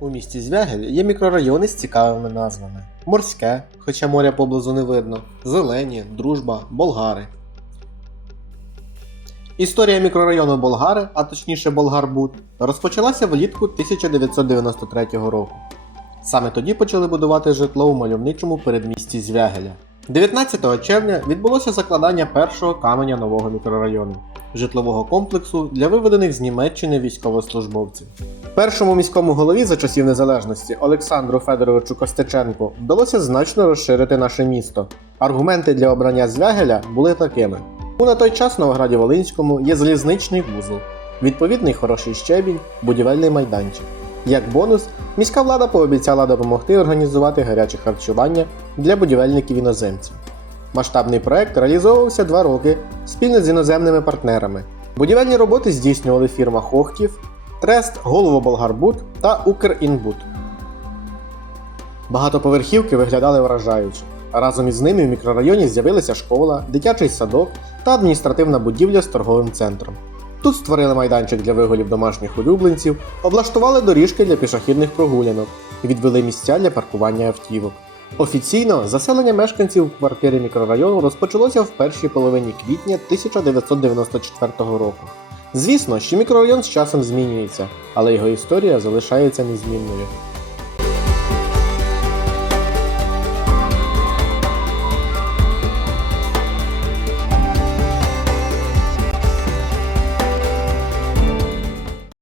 У місті Звягель є мікрорайони з цікавими назвами: Морське, хоча моря поблизу не видно, Зелені, Дружба, Болгари. Історія мікрорайону Болгари, а точніше Болгарбуд, розпочалася влітку 1993 року. Саме тоді почали будувати житло у мальовничому передмісті Звягеля. 19 червня відбулося закладання першого каменя нового мікрорайону житлового комплексу для виведених з Німеччини військовослужбовців. Першому міському голові за часів незалежності Олександру Федоровичу Костеченку вдалося значно розширити наше місто. Аргументи для обрання Звягеля були такими: у на той час Новограді Волинському є залізничний вузол, відповідний хороший щебінь, будівельний майданчик. Як бонус, міська влада пообіцяла допомогти організувати гаряче харчування для будівельників іноземців. Масштабний проект реалізовувався два роки спільно з іноземними партнерами. Будівельні роботи здійснювали фірма Хохтів, Трест, Голово Болгарбуд та Укрінбуд. Багатоповерхівки виглядали вражаюче. Разом із ними в мікрорайоні з'явилася школа, дитячий садок та адміністративна будівля з торговим центром. Тут створили майданчик для виголів домашніх улюбленців, облаштували доріжки для пішохідних прогулянок і відвели місця для паркування автівок. Офіційно заселення мешканців квартири мікрорайону розпочалося в першій половині квітня 1994 року. Звісно, що мікрорайон з часом змінюється, але його історія залишається незмінною.